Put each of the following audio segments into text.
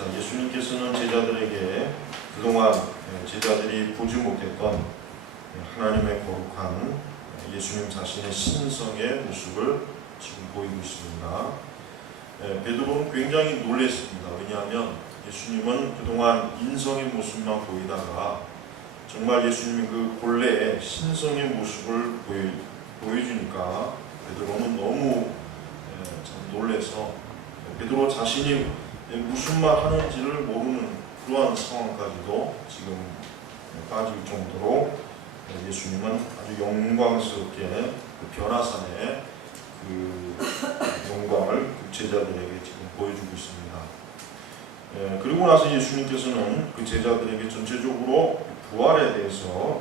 자, 예수님께서는 제자들에게 그동안 제자들이 보지 못했던 하나님의 거룩한 예수님 자신의 신성의 모습을 지금 보이고 있습니다. 베드로는 굉장히 놀랐습니다. 왜냐하면 예수님은 그동안 인성의 모습만 보이다가 정말 예수님이 그 본래의 신성의 모습을 보여주니까 베드로는 너무 참 놀라서 베드로 자신이 무슨 말 하는지를 모르는 그러한 상황까지도 지금 빠질 정도로 예수님은 아주 영광스럽게 그 변화산의 그 영광을 제자들에게 지금 보여주고 있습니다. 그리고 나서 예수님께서는 그 제자들에게 전체적으로 부활에 대해서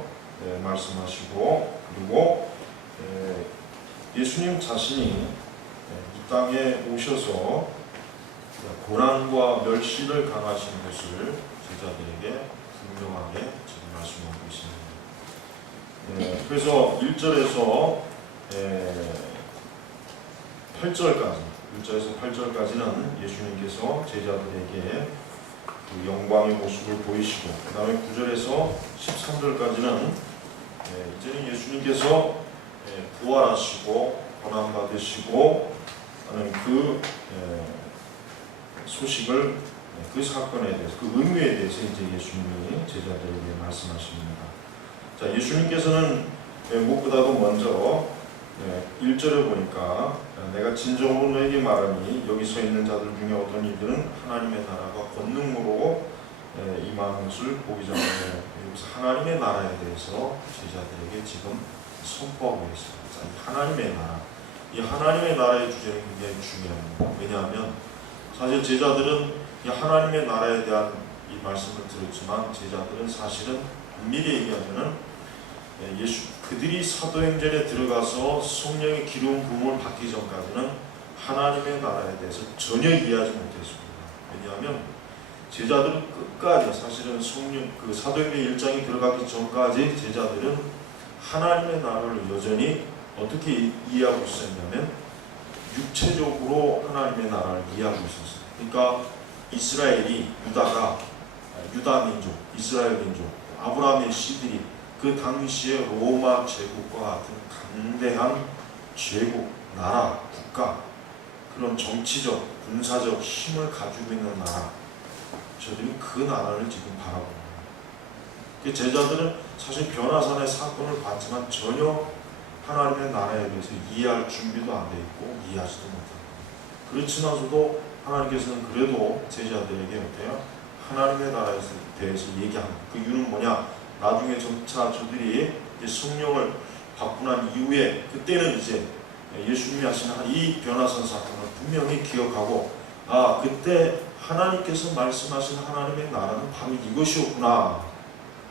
말씀하시고, 그리고 예수님 자신이 이 땅에 오셔서 고난과 멸시를 당하신 것을 제자들에게 분명하게 지금 말씀하고 있습니다. 그래서 1절에서 8절까지는 예수님께서 제자들에게 그 영광의 모습을 보이시고, 그 다음에 9절에서 13절까지는 이제는 예수님께서 부활하시고 고난받으시고 하는 그 소식을, 그 사건에 대해서, 그 의미에 대해서 이제 예수님이 제자들에게 말씀하십니다. 자, 예수님께서는 무엇보다도 먼저 1절에 보니까 내가 진정으로 너에게 말하니 여기 서 있는 자들 중에 어떤 이들은 하나님의 나라가 권능으로 임하는 것을 보기 전에, 여기서 하나님의 나라에 대해서 제자들에게 지금 선포하고 있습니다. 자, 이 하나님의 나라, 이 하나님의 나라의 주제는 굉장히 중요합니다. 왜냐하면 사실 제자들은 이 하나님의 나라에 대한 이 말씀을 들었지만, 제자들은 사실은 엄밀히 얘기하면은 그들이 사도행전에 들어가서 성령의 기름 부음을 받기 전까지는 하나님의 나라에 대해서 전혀 이해하지 못했습니다. 왜냐하면 제자들은 끝까지, 사실은 그 사도행전 1장에 들어가기 전까지 제자들은 하나님의 나라를 여전히 어떻게 이해하고 있었냐면 육체적으로 하나님의 나라를 이해하고 있었어요. 그러니까 이스라엘이, 유다 민족, 이스라엘 민족, 아브라함의 씨들이 그 당시에 로마 제국과 같은 강대한 제국, 나라, 국가, 그런 정치적, 군사적 힘을 가지고 있는 나라, 저들이 그 나라를 지금 바라봅니다. 제자들은 사실 변화산의 사건을 봤지만 전혀 하나님의 나라에 대해서 이해할 준비도 안 돼 있고 이해하지도 못합니다. 그렇지만서도 하나님께서는 그래도 제자들에게 어때요? 하나님의 나라에 대해서 얘기합니다. 그 이유는 뭐냐? 나중에 점차 저들이 성령을 받고 난 이후에, 그때는 이제 예수님이 하신 이 변화산 사건을 분명히 기억하고, 아, 그때 하나님께서 말씀하신 하나님의 나라는 바로 이것이었구나.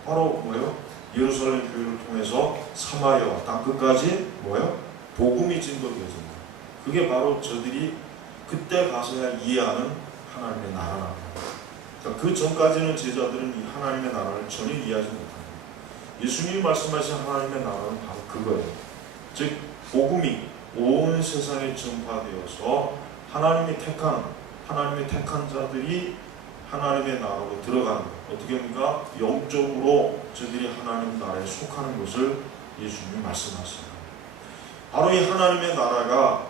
바로 뭐예요? 예루살렘 교회를 통해서 사마리아와 땅 끝까지 뭐예요? 복음이 증거되어집니다. 그게 바로 저들이 그때 가서야 이해하는 하나님의 나라라는 거예요. 그 전까지는 제자들은 이 하나님의 나라를 전혀 이해하지 못합니다. 예수님이 말씀하신 하나님의 나라는 바로 그거예요. 즉 복음이 온 세상에 전파되어서 하나님의 택한 자들이 하나님의 나라로 들어가는 것. 어떻게 합니까? 영적으로 저들이 하나님 나라에 속하는 것을 예수님이 말씀하셨어요. 바로 이 하나님의 나라가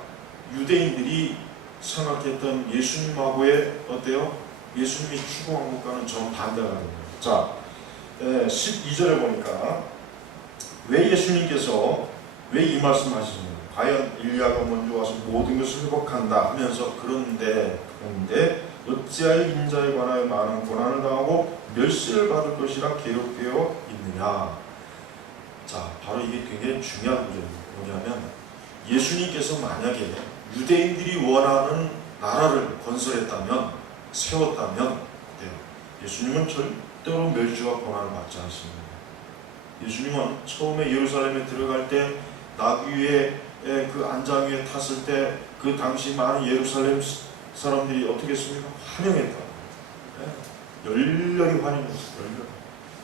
유대인들이 생각했던 예수님하고의 어때요? 예수님이 추구한 것과는 정반대가 됩니다. 자, 12절에 보니까 왜 예수님께서 왜 이 말씀 하시는가? 과연 일리야가 먼저 와서 모든 것을 회복한다 하면서 그런데 어찌하여 인자에 관하여 많은 고난을 당하고 멸시를 받을 것이라 기록되어 있느냐? 자, 바로 이게 굉장히 중요한 구절입니다. 뭐냐면 예수님께서 만약에 유대인들이 원하는 나라를 건설했다면, 세웠다면 예수님은 절대로 멸시와 고난을 받지 않습니다. 예수님은 처음에 예루살렘에 들어갈 때 나귀 위에 그 안장 위에 탔을 때 그 당시 많은 예루살렘 사람들이 어떻게 했습니까? 환영했다. 열렬히 환영했어요.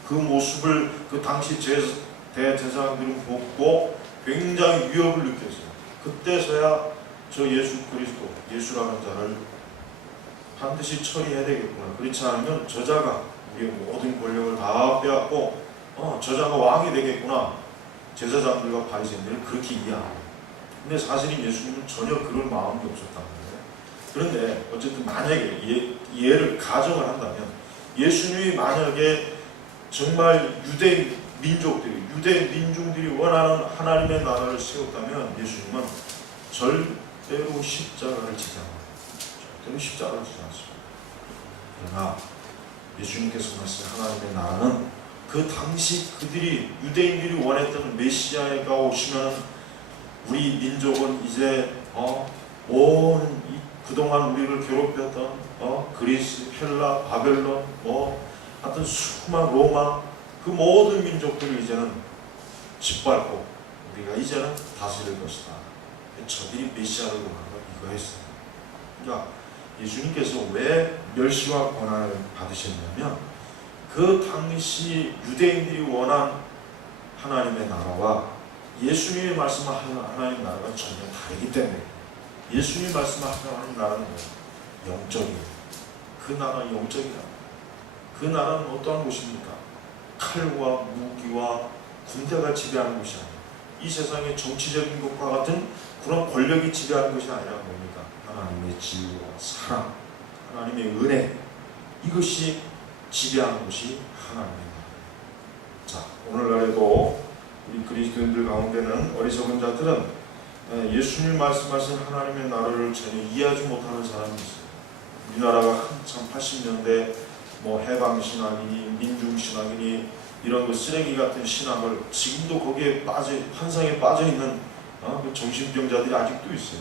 그 모습을 그 당시 대제사장들은 보고 굉장히 위협을 느꼈어요. 그때서야 저 예수 그리스도, 예수라는 자를 반드시 처리해야 되겠구나. 그렇지 않으면 저자가 우리의 모든 권력을 다 빼앗고 저자가 왕이 되겠구나. 제사장들과 바리새인들은 그렇게 이해합니다. 근데 사실은 예수님은 전혀 그런 마음이 없었단 말이에요. 그런데 어쨌든 만약에 예를 가정을 한다면 예수님이 만약에 정말 유대 민중들이 원하는 하나님의 나라를 세웠다면 예수님은 절대로 십자가를 지지 않아요. 절대로 십자가를 지지 않습니다. 그러나 예수님께서 말씀하신 하나님의 나라는 그 당시 유대인들이 원했던 메시아가 오시면 우리 민족은 이제 그동안 우리를 괴롭혔던 그리스, 헬라, 바벨론, 하여튼 수많은 로마 그 모든 민족들을 이제는 짓밟고 우리가 이제는 다스릴 것이다. 저들이 메시아를 원하고 이거였어요. 그러니까 예수님께서 왜 멸시와 고난을 받으셨냐면 그 당시 유대인들이 원한 하나님의 나라와 예수님이 말씀하는 하나님의 나라가 전혀 다르기 때문에 예수님이 말씀하는 하나님의 나라는 영적이에요. 그 나라는 영적이다. 그 나라는 어떠한 곳입니까? 칼과 무기와 군대가 지배하는 것이 아니에요. 이 세상의 정치적인 것과 같은 그런 권력이 지배하는 것이 아니라 뭡니까? 하나님의 지혜와 사랑, 하나님의 은혜, 이것이 지배하는 것이 하나님의 나라예요. 자, 오늘날에도 우리 그리스도인들 가운데는 어리석은 자들은 예수님 말씀하신 하나님의 나라를 전혀 이해하지 못하는 사람이 있어요. 우리나라가 한참 80년대 해방신학이니 민중신학이니 이런 쓰레기 같은 신학을 지금도 거기에 환상에 빠져있는 그 정신병자들이 아직도 있어요.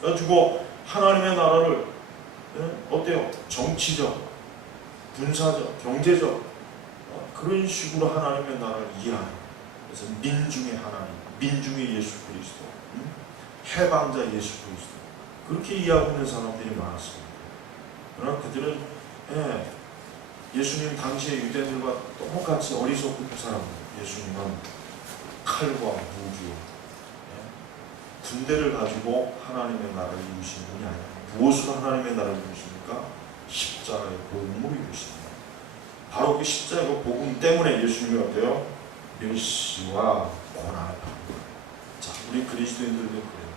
그래가지고 하나님의 나라를 어때요? 정치적, 군사적, 경제적 그런 식으로 하나님의 나라를 이해하는, 그래서 민중의 하나님, 민중의 예수 그리스도, 해방자 예수 그리스도, 그렇게 이해하고 있는 사람들이 많았습니다. 그러나 그들은 예수님 당시의 유대인들과 똑같이 어리석은 사람들. 예수님은 칼과 무기, 군대를 가지고 하나님의 나라를 이루시는 분이 아니라 무엇으로 하나님의 나라를 이루십니까? 십자가의 복음으로 이루십니다. 바로 그 십자가의 복음 때문에 예수님이 어때요? 멸시와 고난을 받는. 자, 우리 그리스도인들도 그래요.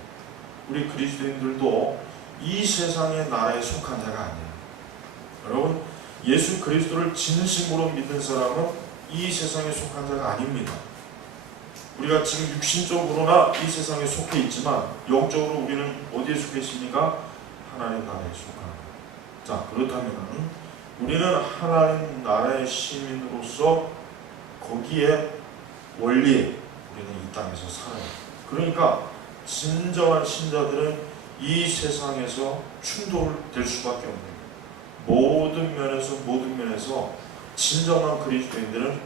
우리 그리스도인들도 이 세상의 나라에 속한 자가 아니에요. 여러분, 예수 그리스도를 진심으로 믿는 사람은 이 세상에 속한 자가 아닙니다. 우리가 지금 육신적으로나 이 세상에 속해 있지만 영적으로 우리는 어디에 속해 있습니까? 하나님 나라에 속합니다. 자, 그렇다면 우리는 하나님 나라의 시민으로서 거기에 원리에 우리는 이 땅에서 살아요. 그러니까 진정한 신자들은 이 세상에서 충돌될 수밖에 없는 거예요. 모든 면에서 진정한 그리스도인들은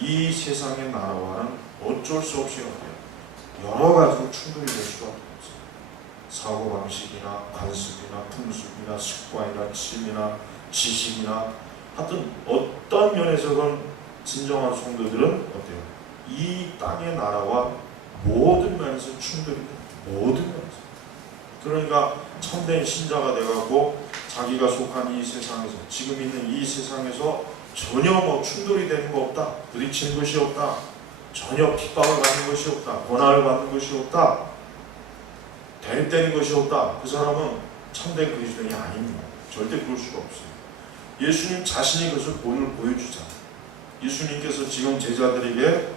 이 세상의 나라와는 어쩔 수 없이 여러 가지로 충돌이 될 수밖에 없어요. 사고방식이나 관습이나 풍습이나 습관이나 취미나 지식이나 하여튼 어떤 면에서건 진정한 성도들은 어때요? 이 땅의 나라와 모든 면에서 충돌이 돼요. 모든 면에서. 그러니까 참된 신자가 돼갖고 자기가 속한 이 세상에서, 지금 있는 이 세상에서 전혀 충돌이 되는 거 없다, 부딪히는 것이 없다, 전혀 핍박을 받는 것이 없다, 고난을 받는 것이 없다, 대립되는 것이 없다, 그 사람은 참된 그리스도인이 아닙니다. 절대 그럴 수가 없어요. 예수님 자신이 그것을 오늘 보여주잖아요. 예수님께서 지금 제자들에게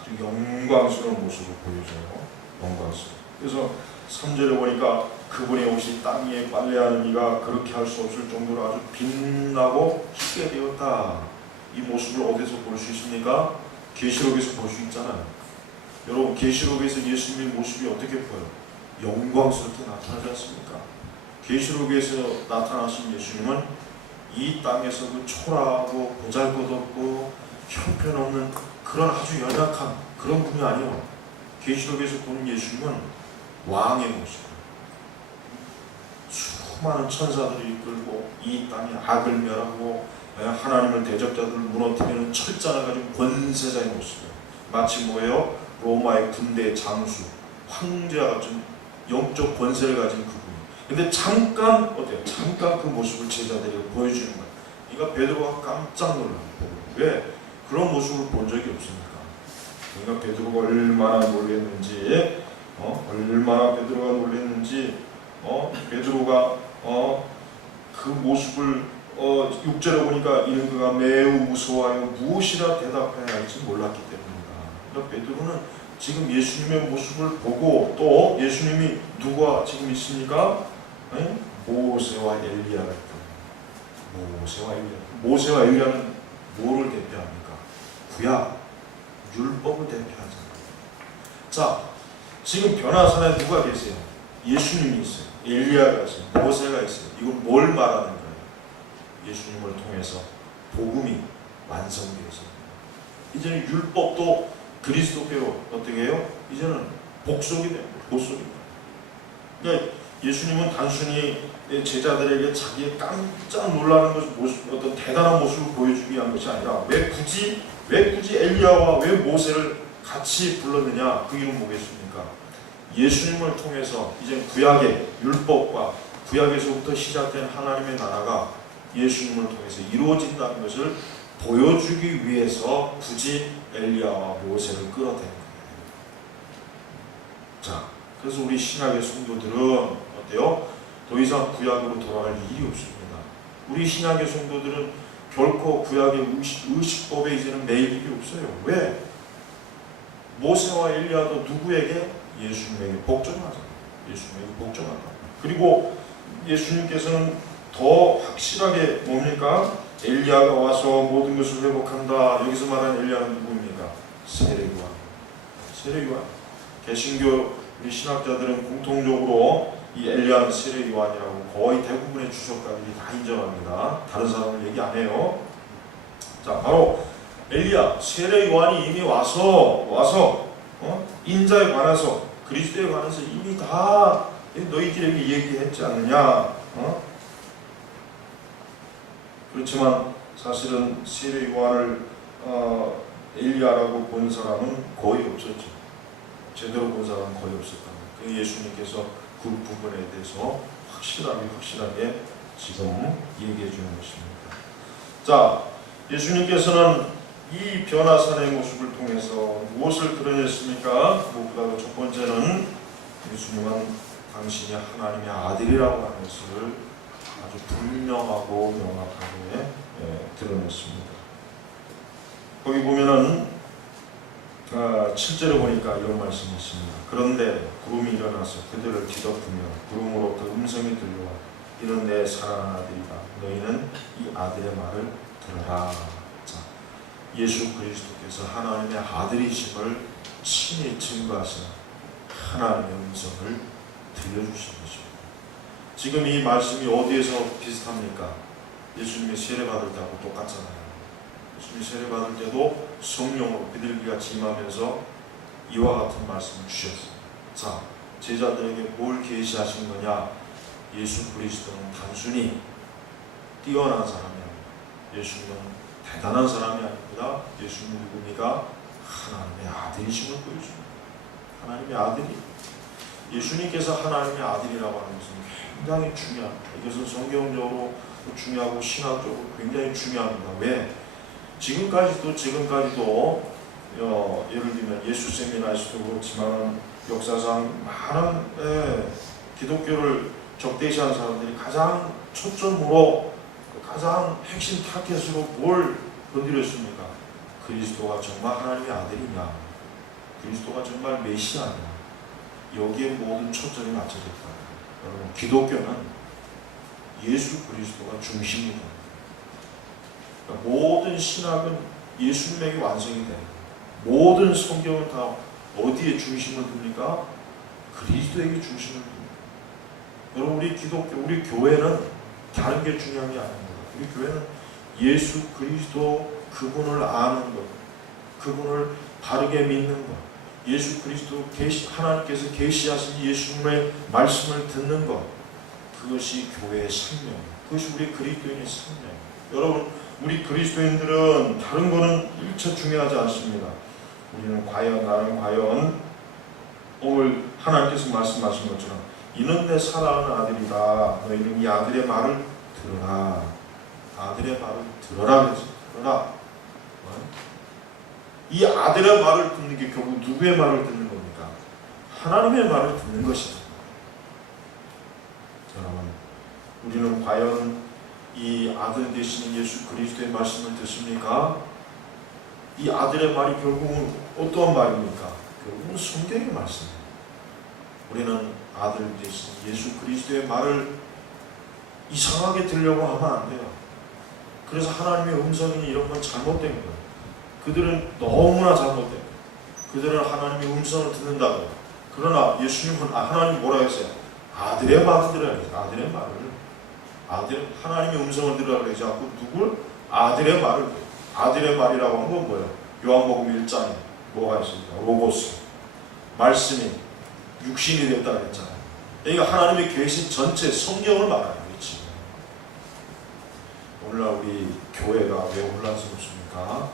아주 영광스러운 모습을 보여줘요. 영광스러워. 그래서 3절에 보니까 그분의 옷이 땅 위에 빨래하는 이가 그렇게 할 수 없을 정도로 아주 빛나고 희게 되었다. 이 모습을 어디서 볼 수 있습니까? 계시록에서 볼 수 있잖아요. 여러분, 계시록에서 예수님의 모습이 어떻게 보여요? 영광스럽게 나타나지 않습니까? 계시록에서 나타나신 예수님은 이 땅에서 그 초라하고 보잘것없고 형편없는 그런 아주 연약한 그런 분이 아니에요. 계시록에서 보는 예수님은 왕의 모습, 수많은 천사들을 이끌고 이 땅에 악을 멸하고 하나님을 대적자들을 무너뜨리는 철장을 가진 권세자의 모습이에요. 마치 뭐예요? 로마의 군대 장수, 황제와 같은 영적 권세를 가진 그분. 근데 잠깐 어때요? 잠깐 그 모습을 제자들에게 보여주는 거예요. 그러니까 베드로가 깜짝 놀라요. 왜? 그런 모습을 본 적이 없으니까. 그러니까 베드로가 얼마나 놀랐는지, 얼마나 베드로가 놀랐는지, 베드로가 그 모습을 6절에 보니까 이는 그가 매우 무서워하여 무엇이라 대답해야 할지 몰랐기 때문이다. 그러니까 베드로는 지금 예수님의 모습을 보고 또 예수님이 누가 지금 있습니까? 모세와 엘리야가 있다. 모세와 엘리야는 뭐를 대표합니까? 구약, 율법을 대표하잖아요. 자, 지금 변화산에 누가 계세요? 예수님이 있어요. 엘리야가 있어요. 모세가 있어요. 이건 뭘 말하는 거예요? 예수님을 통해서 복음이 완성되어서 이제는 율법도 그리스도께로 어떻게 해요? 이제는 복속이 됩니다. 복속입니다. 그러니까 예수님은 단순히 제자들에게 자기의 깜짝 놀라는 모습, 어떤 대단한 모습을 보여주기 위한 것이 아니라 왜 굳이 엘리야와 왜 모세를 같이 불렀느냐? 그 이유는 뭐겠습니까? 예수님을 통해서 이제 구약의 율법과 구약에서부터 시작된 하나님의 나라가 예수님을 통해서 이루어진다는 것을 보여주기 위해서 굳이 엘리야와 모세를 끌어댄 거예요. 자, 그래서 우리 신약의 성도들은 어때요? 더 이상 구약으로 돌아갈 일이 없습니다. 우리 신약의 성도들은 결코 구약의 의식법에 이제는 매일 일이 없어요. 왜? 모세와 엘리야도 누구에게? 예수님에게 복종하잖아요. 예수님에게 복종하다. 그리고 예수님께서는 더 확실하게 뭡니까? 엘리야가 와서 모든 것을 회복한다. 여기서 말하는 엘리야는 누구입니까? 세례요한. 세례요한. 개신교 우리 신학자들은 공통적으로 이 엘리야는 세례요한이라고 거의 대부분의 주석가들이 다 인정합니다. 다른 사람은 얘기 안 해요. 자, 바로 엘리야, 세례요한이 이미 와서 인자에 관해서 그리스도에 관해서 이미 다 너희들에게 얘기했지 않느냐? 그렇지만 사실은 세례 요한을 엘리야라고 본 사람은 거의 없었죠. 제대로 본 사람은 거의 없었다. 예수님께서 그 부분에 대해서 확실하게 지금 얘기해 주는 것입니다. 자, 예수님께서는 이 변화산의 모습을 통해서 무엇을 드러냈습니까? 무엇보다도 첫 번째는 예수님은 당신이 하나님의 아들이라고 하는 것을 아주 분명하고 명확하게 드러냈습니다. 거기 보면은 7절에 보니까 이런 말씀이 있습니다. 그런데 구름이 일어나서 그들을 뒤덮으며 구름으로부터 음성이 들려와 이는 내 사랑하는 아들이다. 너희는 이 아들의 말을 들어라. 자, 예수 그리스도께서 하나님의 아들이심을 친히 증거하시는 하나님의 음성을 들려주신 것입니다. 지금 이 말씀이 어디에서 비슷합니까? 예수님이 세례받을 때하고 똑같잖아요. 예수님이 세례받을 때도 성령으로 비둘기같이 임하면서 이와 같은 말씀을 주셨어요. 자, 제자들에게 뭘 계시하신 거냐? 예수 그리스도는 단순히 뛰어난 사람이 아닙니다. 예수님은 대단한 사람이 아닙니다. 예수님은 누굽니까? 하나님의 아들이심을 보여줍니다. 하나님의 아들이. 예수님께서 하나님의 아들이라고 하는 것은 굉장히 중요합니다. 이것은 성경적으로 중요하고 신학적으로 굉장히 중요합니다. 왜? 지금까지도 예를 들면 예수 세미나에서도 그렇지만 역사상 많은 기독교를 적대시하는 사람들이 가장 초점으로 가장 핵심 타겟으로 뭘 건드렸습니까? 그리스도가 정말 하나님의 아들이냐? 그리스도가 정말 메시아냐? 여기에 모든 초점이 맞춰졌다. 여러분, 기독교는 예수 그리스도가 중심이다. 그러니까 모든 신학은 예수님에게 완성이 됩니다. 모든 성경은 다 어디에 중심을 둡니까? 그리스도에게 중심을 둡니다. 여러분, 우리 기독교, 우리 교회는 다른 게 중요한 게 아닙니다. 우리 교회는 예수 그리스도 그분을 아는 것, 그분을 바르게 믿는 것, 예수 그리스도 하나님께서 계시하신 예수님의 말씀을 듣는 것, 그것이 교회의 생명, 그것이 우리 그리스도인의 생명. 여러분, 우리 그리스도인들은 다른 거는 일체 중요하지 않습니다. 나는 과연 오늘 하나님께서 말씀하신 것처럼 이는 내 사랑하는 아들이다. 너희는 이 아들의 말을 들어라. 아들의 말을 들어라 그랬어. 들어라. 이 아들의 말을 듣는 게 결국 누구의 말을 듣는 겁니까? 하나님의 말을 듣는 것이다. 여러분, 우리는 과연 이 아들 되시는 예수 그리스도의 말씀을 듣습니까? 이 아들의 말이 결국은 어떠한 말입니까? 결국은 성경의 말씀입니다. 우리는 아들 되신 예수 그리스도의 말을 이상하게 들으려고 하면 안 돼요. 그래서 하나님의 음성이 이런 건 잘못된 거예요. 그들은 너무나 잘못된 거예요. 그들은 하나님의 음성을 듣는다고요. 그러나 예수님은 하나님 뭐라 했어요? 아들의 말을 들어야 해요. 아들의 말을. 하나님의 음성을 들으라고 그러지 않고 누굴? 아들의 말을 들어요. 아들의 말이라고 하는 건 뭐예요? 요한복음 1장에 뭐가 있습니까? 로고스. 말씀이 육신이 됐다 그랬잖아요. 그러니까 하나님의 계신 전체 성경을 말하는 거지. 오늘날 우리 교회가 왜 혼란스럽습니까?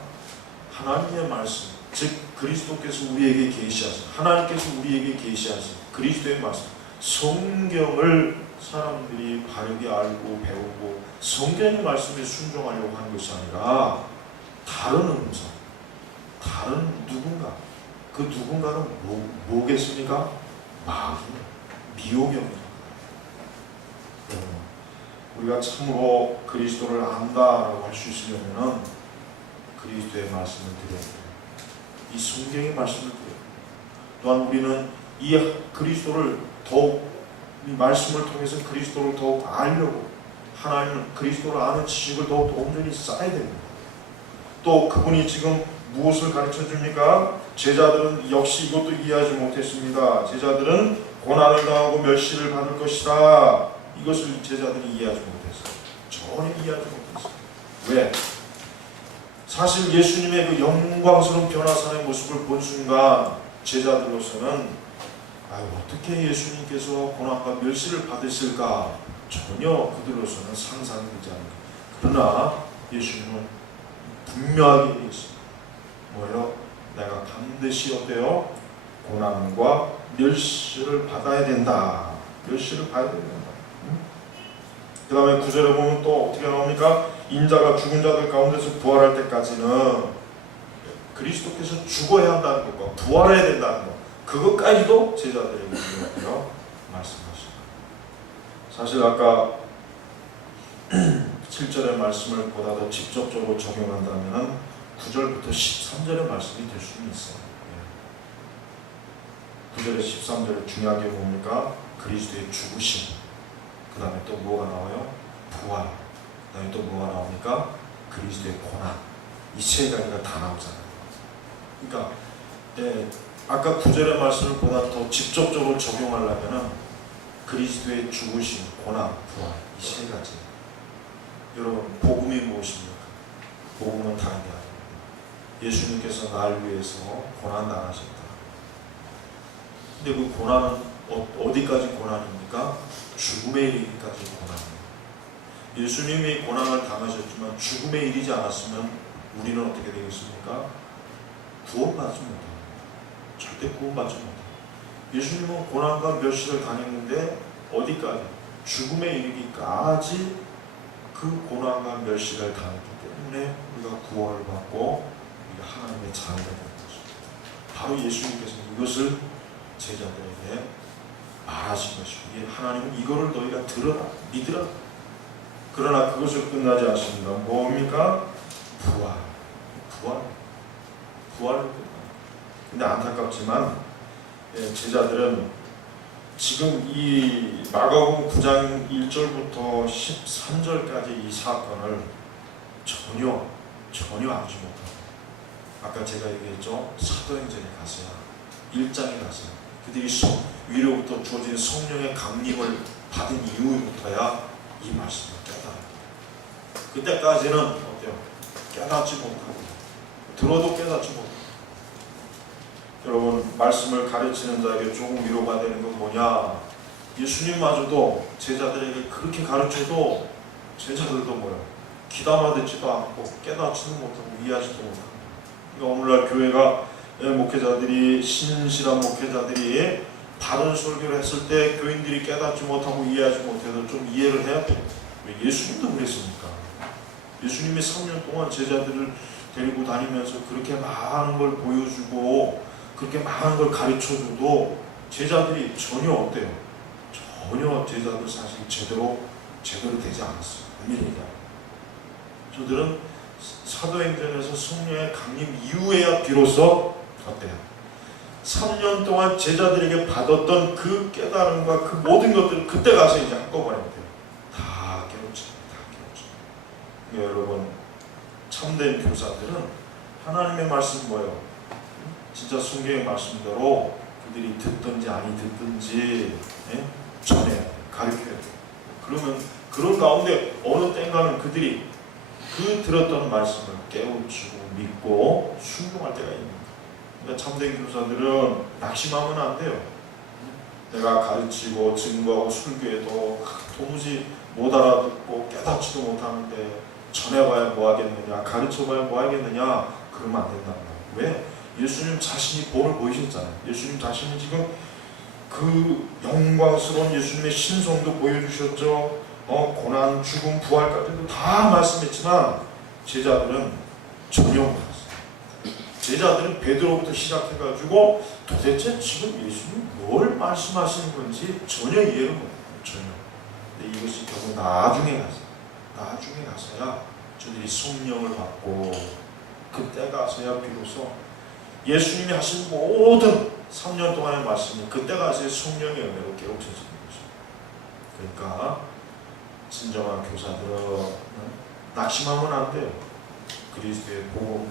하나님의 말씀, 즉 그리스도께서 우리에게 계시하신, 하나님께서 우리에게 계시하신 그리스도의 말씀, 성경을 사람들이 바르게 알고 배우고 성경의 말씀에 순종하려고 하는 것이 아니라 다른 음성, 다른 누군가, 그 누군가는 뭐겠습니까? 마귀, 미혹입니다. 우리가 참으로 그리스도를 안다라고 할 수 있으려면 그리스도의 말씀을 드려야 돼요. 이 성경의 말씀을 드려야 돼요. 또한 우리는 이 그리스도를 더욱, 이 말씀을 통해서 그리스도를 더욱 알려고, 하나님은 그리스도를 아는 지식을 더욱 온전히 쌓아야 됩니다. 또 그분이 지금 무엇을 가르쳐 줍니까? 제자들은 역시 이것도 이해하지 못했습니다. 제자들은 고난을 당하고 멸시를 받을 것이다. 이것을 제자들이 이해하지 못했어요. 전혀 이해하지 못했어요. 왜? 사실 예수님의 그 영광스러운 변화산의 모습을 본 순간 제자들로서는 어떻게 예수님께서 고난과 멸시를 받으실까? 전혀 그들로서는 상상이 되지 않습니다. 그러나 예수님은 분명하게 얘기했습니다. 뭐예요? 내가 반드시 어때요? 고난과 멸시를 받아야 된다. 멸시를 받아야 된다. 그 다음에 9절에 보면 또 어떻게 나옵니까? 인자가 죽은 자들 가운데서 부활할 때까지는 그리스도께서 죽어야 한다는 것과 부활해야 된다는 것, 그것까지도 제자들에게 말씀하십니다. 사실 아까 7절의 말씀을 보다 더 직접적으로 적용한다면 9절부터 13절의 말씀이 될 수는 있어요. 9절에 13절에 중요하게 보니까 그리스도의 죽으심, 그 다음에 또 뭐가 나와요? 부활, 그 다음에 또 뭐가 나옵니까? 그리스도의 고난. 이 세 가지가 다 나오잖아요. 그러니까 아까 9절의 말씀을 보다 더 직접적으로 적용하려면 그리스도의 죽으심, 고난, 부활, 이 세 가지. 여러분, 복음이 무엇입니까? 복음은 다른 게 아닙니다. 예수님께서 날 위해서 고난 당하셨다. 근데 그 고난은 어디까지 고난입니까? 죽음에 이르기까지 고난입니다. 예수님이 고난을 당하셨지만 죽음에 이르지 않았으면 우리는 어떻게 되겠습니까? 구원받지 못합니다. 절대 구원받지 못합니다. 예수님은 고난과 멸시를 당했는데 어디까지? 죽음에 이르기까지 그 고난과 멸시를 당했기 때문에 우리가 구원을 받고 우리가 하나님의 자녀가 되는 것입니다. 바로 예수님께서 이것을 제자들에게 말하신 것입니다. 하나님은 이거를 너희가 들어라, 믿으라. 그러나 그것을 끝나지 않습니다. 뭡니까? 부활로 끝납니다. 근데 안타깝지만 제자들은 지금 이 마가복음 9장 1절부터 13절까지 이 사건을 전혀 알지 못합니다. 아까 제가 얘기했죠. 사도행전에 가서야, 1장에 가서야 그들이 위로부터 주어진 성령의 강림을 받은 이후부터야 이 말씀을 깨달아요. 그때까지는 어때요? 깨닫지 못하고, 들어도 깨닫지 못하고. 여러분, 말씀을 가르치는 자에게 조금 위로가 되는 건 뭐냐? 예수님마저도 제자들에게 그렇게 가르쳐도 제자들도 뭐야? 귀담아 듣지도 않고 깨닫지도 못하고 이해하지도 못하고. 그러니까 오늘날 교회가 목회자들이, 신실한 목회자들이 바른 설교를 했을 때 교인들이 깨닫지 못하고 이해하지 못해도 좀 이해를 해야 돼요. 왜? 예수님도 그랬으니까. 예수님이 3년 동안 제자들을 데리고 다니면서 그렇게 많은 걸 보여주고 그렇게 많은 걸 가르쳐줘도 제자들이 전혀 어때요? 전혀 제자들 사실 제대로 되지 않았어요. 웬일이냐? 저들은 사도행전에서 성령의 강림 이후에야 비로소 어때요? 3년 동안 제자들에게 받았던 그 깨달음과 그 모든 것들을 그때 가서 이제 한꺼번에 어때요? 다 깨우쳐요. 여러분, 참된 교사들은 하나님의 말씀 뭐예요? 진짜 성경의 말씀대로 그들이 듣든지 아니 듣든지 전해야 돼요. 가르쳐야 돼요. 그러면 그런 가운데 어느 땐가는 그들이 그 들었던 말씀을 깨우치고 믿고 순종할 때가 있는 거예요. 그러니까 참된 교사들은 낙심하면 안 돼요. 내가 가르치고 증거하고 설교해도 도무지 못 알아듣고 깨닫지도 못하는데 전해봐야 뭐 하겠느냐, 가르쳐봐야 뭐 하겠느냐, 그러면 안 된단 말이에요. 왜? 예수님 자신이 본을 보이셨잖아요. 예수님 자신이 지금 그 영광스러운 예수님의 신성도 보여주셨죠. 고난, 죽음, 부활까지도 다 말씀했지만 제자들은 전혀 몰랐어요. 제자들은 베드로부터 시작해가지고 도대체 지금 예수님 뭘 말씀하시는 건지 전혀 이해를 못해요. 전혀. 근데 이것이 결국 나중에 가서야 저들이 성령을 받고 그때 가서야 비로소 예수님이 하신 모든 3년 동안의 말씀이 그때 가서야 성령의 은혜로 깨우쳐지는 거죠. 그러니까 진정한 교사들은 낙심하면 안 돼요. 그리스도의 복음,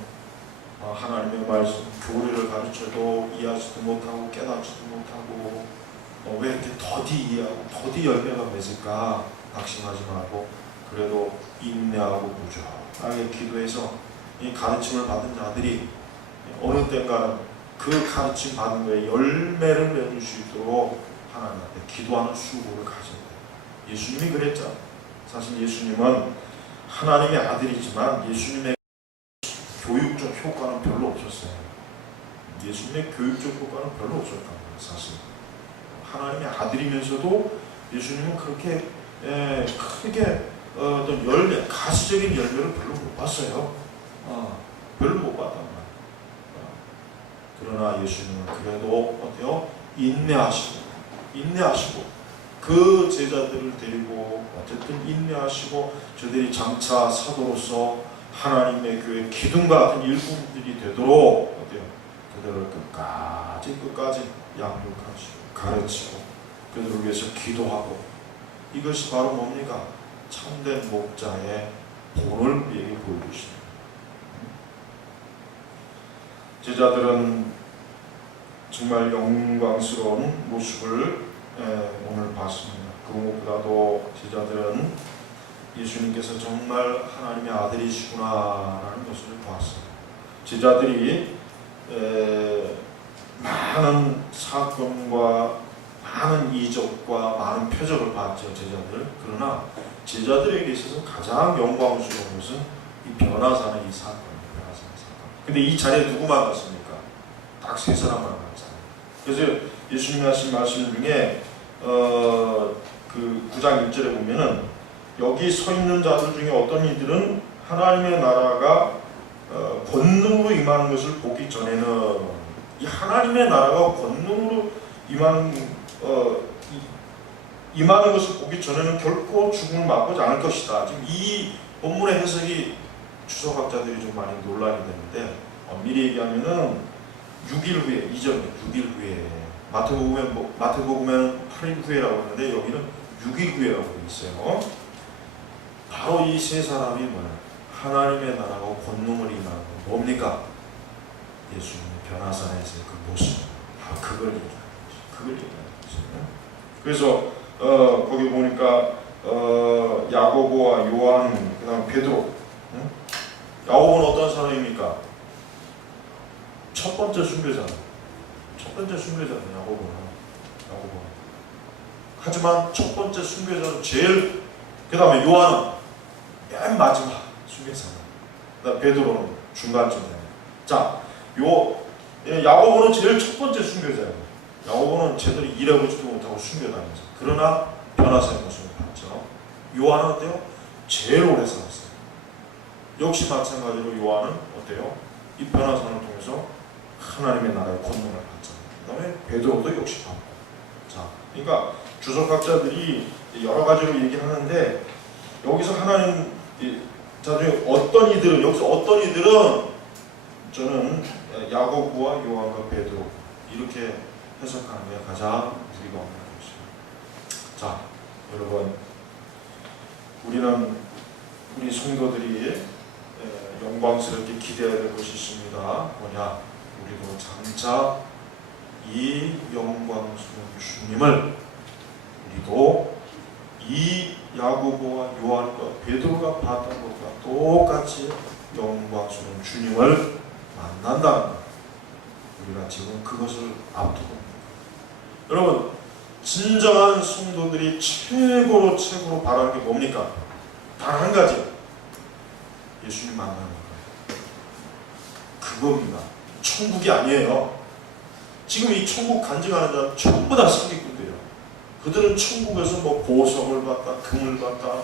하나님의 말씀, 교리를 가르쳐도 이해하지도 못하고 깨닫지도 못하고 왜 이렇게 더디 이해하고 더디 열매가 맺을까 낙심하지 말고 그래도 인내하고 무조하게 기도해서 이 가르침을 받은 자들이 어느 때인가는 그 가르침 받은 거에 열매를 맺을 수 있도록 하나님 앞에 기도하는 수고를 가져야 돼요. 예수님이 그랬죠. 사실 예수님은 하나님의 아들이지만 예수님의 교육적 효과는 별로 없었어요. 예수님의 교육적 효과는 별로 없었단 말이에요. 사실 하나님의 아들이면서도 예수님은 그렇게 크게 어떤 열매, 가시적인 열매를 별로 못 봤어요. 별로 못 봤단 말이에요. 그러나 예수님은 그래도 어때요? 인내하시고 그 제자들을 데리고 어쨌든 인내하시고 저들이 장차 사도로서 하나님의 교회 기둥 같은 일꾼들이 되도록 어때요? 그들을 끝까지 양육하시고 가르치고 그들을 위해서 기도하고 이것이 바로 뭡니까? 참된 목자의 본을 우리에게 보여주십니다. 제자들은 정말 영광스러운 모습을 오늘 봤습니다. 그 무엇보다도 제자들은 예수님께서 정말 하나님의 아들이시구나라는 것을 보았어요. 제자들이 많은 사건과 많은 이적과 많은 표적을 봤죠. 제자들. 그러나 제자들에게 있어서 가장 영광스러운 것은 이 변화사는 이 사건입니다. 변화사는 사건. 근데 이 자리에 누구 만났습니까? 딱 세 사람 만났잖아요. 그래서 예수님이 하신 말씀 중에 그 9장 1절에 보면은 여기 서 있는 자들 중에 어떤 이들은 하나님의 나라가 권능으로 임하는 것을 보기 전에는 이 하나님의 나라가 권능으로 임하는 것을 보기 전에는 결코 죽음을 맛보지 않을 것이다. 지금 이 본문의 해석이 주석학자들이 좀 많이 논란이 되는데 미리 얘기하면은 6일 후에, 이전 6일 후에 마태복음에는 8일 후에라고 하는데 여기는 6일 후에라고 되어 있어요. 바로 이 세 사람이 뭐예요? 하나님의 나라가 권능을 임하는 거 뭡니까? 예수님의 변화산에서의 그 모습, 바로 그걸 얘기하는 거죠. 그래서 거기 보니까 야고보와 요한, 그 다음 베드로. 야고보는 어떤 사람입니까? 첫 번째 순교자는 야고보는. 하지만 첫 번째 순교자는 제일, 그 다음에 요한은 맨 마지막 순교자는, 그다음 베드로는 중간쯤이에요. 자, 야고보는 제일 첫 번째 순교자예요. 야고보는 제대로 일해보지도 못하고 숨겨다니면서 그러나 변화사의 모습을 봤죠. 요한은 어때요? 제일 오래 살았어요. 역시 마찬가지로 요한은 어때요? 이 변화사를 통해서 하나님의 나라의 권능을 받잖아요. 그 다음에 베드로도 역시 받고. 자, 그러니까 주석학자들이 여러 가지로 얘기하는데 여기서 하나님 자중에 어떤 이들은 여기서 어떤 이들은 저는 야고보와 요한과 베드로 이렇게 해석하는 게 가장 무리가 없는 것이에요. 자, 여러분, 우리는 우리 성도들이 영광스럽게 기대해야 될 것이 있습니다. 뭐냐? 우리도 장차 이 영광스러운 주님을 우리도 이 야고보와 요한과 베드로가 봤던 것과 똑같이 영광스러운 주님을 만난다는 것. 우리가 지금 그것을 앞두고 있습니다. 여러분, 진정한 성도들이 최고로 바라는 게 뭡니까? 단 한 가지. 예수님 만나는 거예요. 그겁니다. 천국이 아니에요. 지금 이 천국 간증하는 자는 전부 다 사기꾼들이에요. 그들은 천국에서 뭐 보석을 받다, 금을 받다,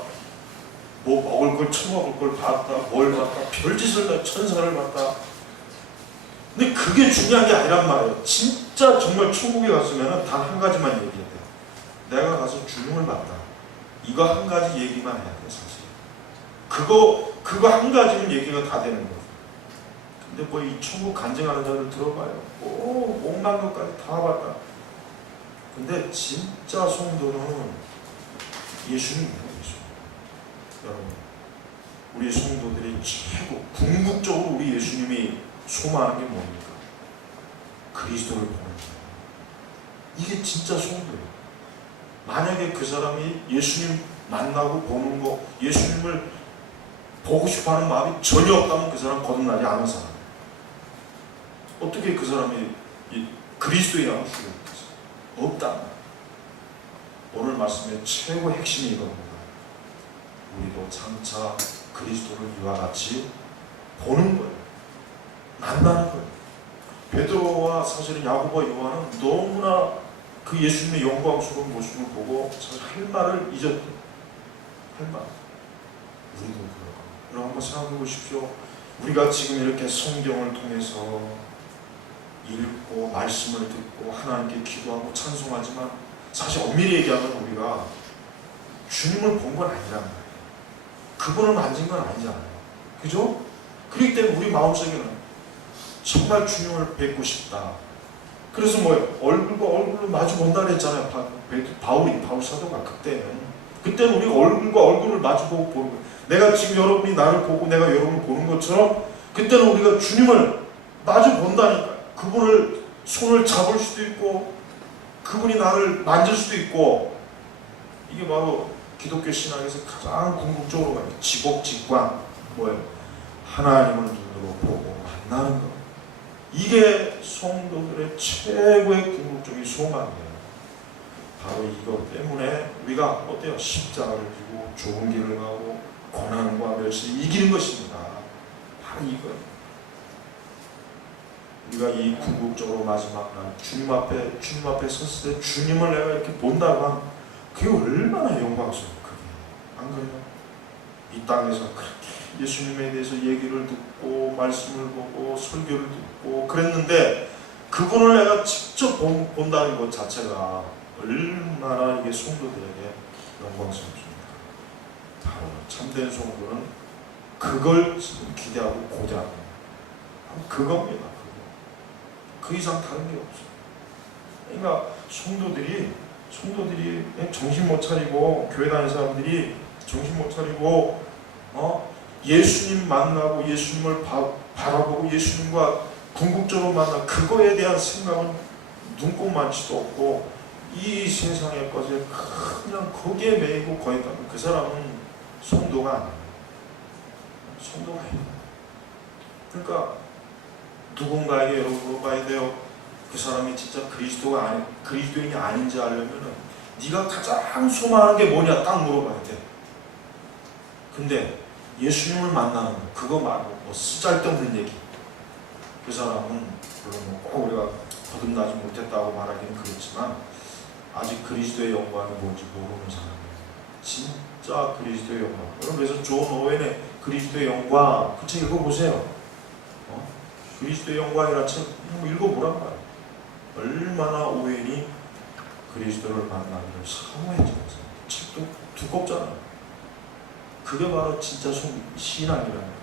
뭐 먹을 걸 처먹을 걸 받다, 뭘 받다, 별짓을 다 천사를 받다. 근데 그게 중요한 게 아니란 말이에요. 진짜 정말 천국에 갔으면 단 한 가지만 얘기해야 돼요. 내가 가서 주님을 만나. 이거 한 가지 얘기만 해야 돼요, 사실. 그거 한 가지면 얘기가 다 되는 거예요. 근데 뭐 이 천국 간증하는 자들 들어봐요. 온갖 것까지 다 봤다. 근데 진짜 성도는 예수님이에요, 예수. 여러분, 우리 성도들이 최고 궁극적으로 우리 예수님이 소망하는 게 뭡니까? 그리스도를 보는 거예요. 이게 진짜 성도예요. 만약에 그 사람이 예수님 만나고 보는 거, 예수님을 보고 싶어하는 마음이 전혀 없다면 그 사람 거듭나지 않은 사람이에요. 어떻게 그 사람이 그리스도의 양을 주고 있겠어요? 없다. 오늘 말씀의 최고 핵심이 이겁니다. 우리도 장차 그리스도를 이와 같이 보는 거예요. 만나는 거예요. 베드로와 사실은 야고보와 요한은 너무나 그 예수님의 영광스러운 모습을 보고 사실 할 말을 잊었대요. 할 말. 우리도 그럴 거예요. 여러분 한번 생각해 보십시오. 우리가 지금 이렇게 성경을 통해서 읽고 말씀을 듣고 하나님께 기도하고 찬송하지만 사실 엄밀히 얘기하면 우리가 주님을 본 건 아니란 말이에요. 그분을 만진 건 아니잖아요. 그죠? 그렇기 때문에 우리 마음속에는 정말 주님을 뵙고 싶다. 그래서 뭐예요? 얼굴과 얼굴로 마주 본다 그랬잖아요. 바울 사도가 그때는 우리가 얼굴과 얼굴을 마주보고 보는 거예요. 내가 지금 여러분이 나를 보고 내가 여러분을 보는 것처럼 그때는 우리가 주님을 마주 본다니까. 그분을 손을 잡을 수도 있고 그분이 나를 만질 수도 있고 이게 바로 기독교 신앙에서 가장 궁극적으로 가는 지곡직광 뭐예요? 하나님을 눈으로 보고 만나는 것. 이게 성도들의 최고의 궁극적인 소망이에요. 바로 이것 때문에 우리가 어때요? 십자가를 지고 좋은 길을 가고 고난과 멸시를 이기는 것입니다. 바로 이거예요. 우리가 이 궁극적으로 마지막 날 주님 앞에 섰을 때 주님을 내가 이렇게 본다고 하면 그게 얼마나 영광스러워요. 그게 안 그래요? 이 땅에서 그렇게 예수님에 대해서 얘기를 듣고 말씀을 보고 설교를 듣고 그랬는데 그분을 내가 직접 본다는 것 자체가 얼마나 이게 성도들에게 영광스럽습니까? 바로 참된 성도는 그걸 기대하고 고대하는 그겁니다. 그 이상 다른 게 없어요. 그러니까 성도들이 정신 못 차리고 교회 다니는 사람들이 정신 못 차리고 예수님 만나고 예수님을 바라보고 예수님과 궁극적으로 만나 그거에 대한 생각은 눈꼽만치도 없고 이 세상에 빠져 그냥 거기에 매이고 거했다면 그 사람은 성도가 아니에요. 성도가 아니에요. 그러니까 누군가에게 여러분 물어봐야 돼요. 그 사람이 진짜 그리스도인이 아닌지 알려면은 네가 가장 소망하는 게 뭐냐 딱 물어봐야 돼. 근데 예수님을 만나는 거 그거 말고 뭐 쓰잘데없는 얘기. 그 사람은 물론 꼭 우리가 거듭나지 못했다고 말하기는 그렇지만 아직 그리스도의 영광이 뭔지 모르는 사람이에요. 진짜 그리스도의 영광. 여러분, 그래서 존 오웬의 그리스도의 영광 그 책 읽어보세요. 그리스도의 영광이라는 책 읽어보란 말이에요. 얼마나 오웬이 그리스도를 만나기를 사모했죠. 책도 두껍잖아요. 그게 바로 진짜 신앙이라는 거예요.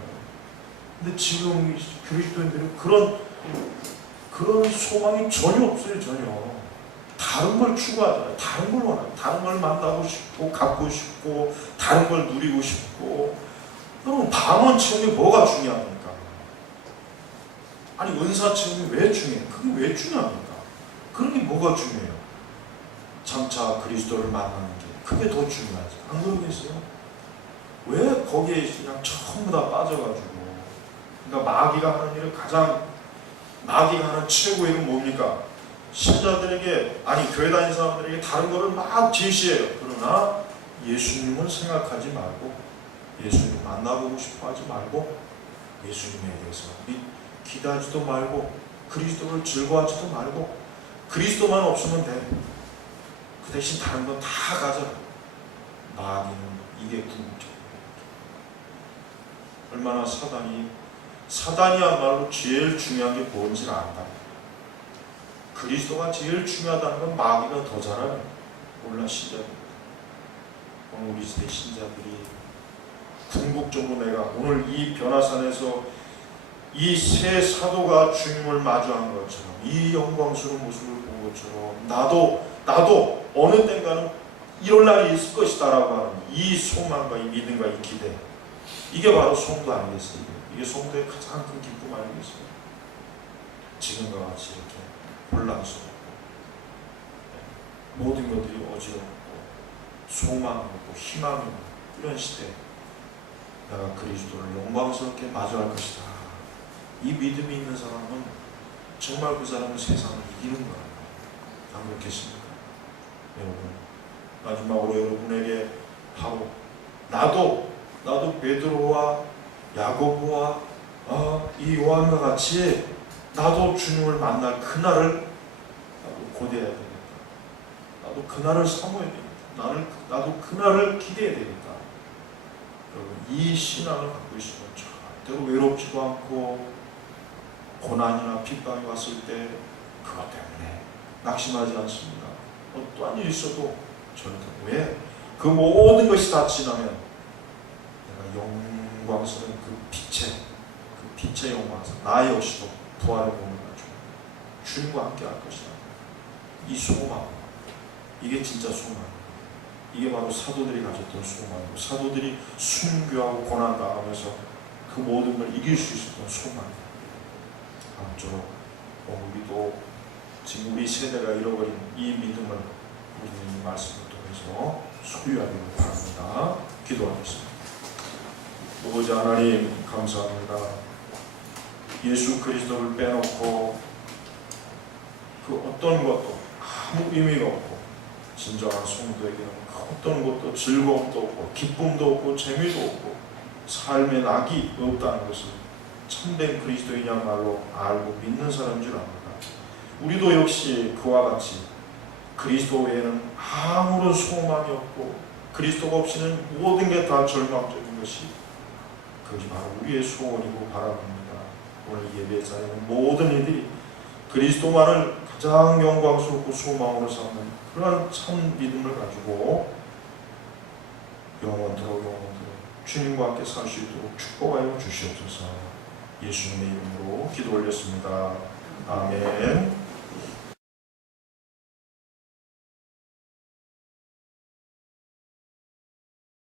근데 지금 그리스도인들은 그런 소망이 전혀 없어요. 전혀. 다른 걸 추구하잖아요. 다른 걸 원해요. 다른 걸 만나고 싶고 갖고 싶고 다른 걸 누리고 싶고. 그럼 방언 체험이 뭐가 중요합니까? 아니 은사 체험이 왜 중요해요? 그게 왜 중요합니까? 그런 게 뭐가 중요해요? 장차 그리스도를 만나는 게 그게 더 중요하지. 안 그러겠어요? 왜 거기에 그냥 전부 다 빠져가지고. 그러니까 마귀가 하는 일은 마귀가 하는 최고의 일은 뭡니까? 신자들에게, 아니 교회 다니는 사람들에게 다른 거를 막 제시해요. 그러나 예수님을 생각하지 말고, 예수님 만나보고 싶어 하지 말고, 예수님에 대해서 기대하지도 말고, 그리스도를 즐거워하지도 말고, 그리스도만 없으면 돼. 그 대신 다른 건 다 가져. 마귀는 이게 궁극적이에요. 얼마나 사단이야말로 제일 중요한 게 뭔지 안다. 그리스도가 제일 중요하다는 건 마귀가 더 잘 알아요. 몰라, 신자들. 오늘 우리 시대 신자들이 궁극적으로 내가 오늘 이 변화산에서 이 세 사도가 주님을 마주한 것처럼, 이 영광스러운 모습을 본 것처럼 나도 어느 땐가는 이런 날이 있을 것이다라고 하는 이 소망과 이 믿음과 이 기대, 이게 바로 성도 아니겠어요? 이게 성도의 가장 큰 기쁨 아니겠어요? 지금과 같이 이렇게 혼란스럽고 모든 것들이 어지럽고 소망 없고 희망이 없고 이런 시대에 내가 그리스도를 영광스럽게 마주할 것이다. 이 믿음이 있는 사람은 정말 그 사람은 세상을 이기는 거예요. 안 그렇겠습니까? 여러분, 마지막으로 여러분에게 바로 나도 베드로와 야고보와 이 요한과 같이 나도 주님을 만날 그날을 나도 고대해야 되겠다. 나도 그날을 사모해야 되겠다. 나도 그날을 기대해야 되겠다. 여러분, 이 신앙을 갖고 있으면 절대로 외롭지도 않고 고난이나 핍박이 왔을 때 그것 때문에 낙심하지 않습니다. 어떠한 일이 있어도 절대. 왜? 그 모든 것이 다 지나면 내가 영광스러운 그 빛의 영광스러운 나 역시도 부활의 몸을 가지고 주님과 함께 할 것이다. 이 소망, 이게 진짜 소망. 이게 바로 사도들이 가졌던 소망이고, 사도들이 순교하고 고난 당하면서 그 모든 걸 이길 수 있었던 소망. 아무쪼록 우리도 지금 우리 세대가 잃어버린 이 믿음을 우리는 이 말씀을 통해서 소유하기를 바랍니다. 기도하겠습니다. 아버지 하나님, 감사합니다. 예수 그리스도를 빼놓고 그 어떤 것도 아무 의미가 없고, 진정한 성도에게는 어떤 것도 즐거움도 없고 기쁨도 없고 재미도 없고 삶의 낙이 없다는 것을 참된 그리스도인이야말로 알고 믿는 사람인 줄 압니다. 우리도 역시 그와 같이 그리스도 외에는 아무런 소망이 없고 그리스도가 없이는 모든 게 다 절망적인 것이, 그것이 바로 우리의 소원이고 바람입니다. 오늘 예배 자리는 모든 이들이 그리스도만을 가장 영광스럽고 소망으로 삼는 그러한 참 믿음을 가지고 영원토록 주님과 함께 살 수 있도록 축복하여 주시옵소서. 예수님의 이름으로 기도 올렸습니다. 아멘.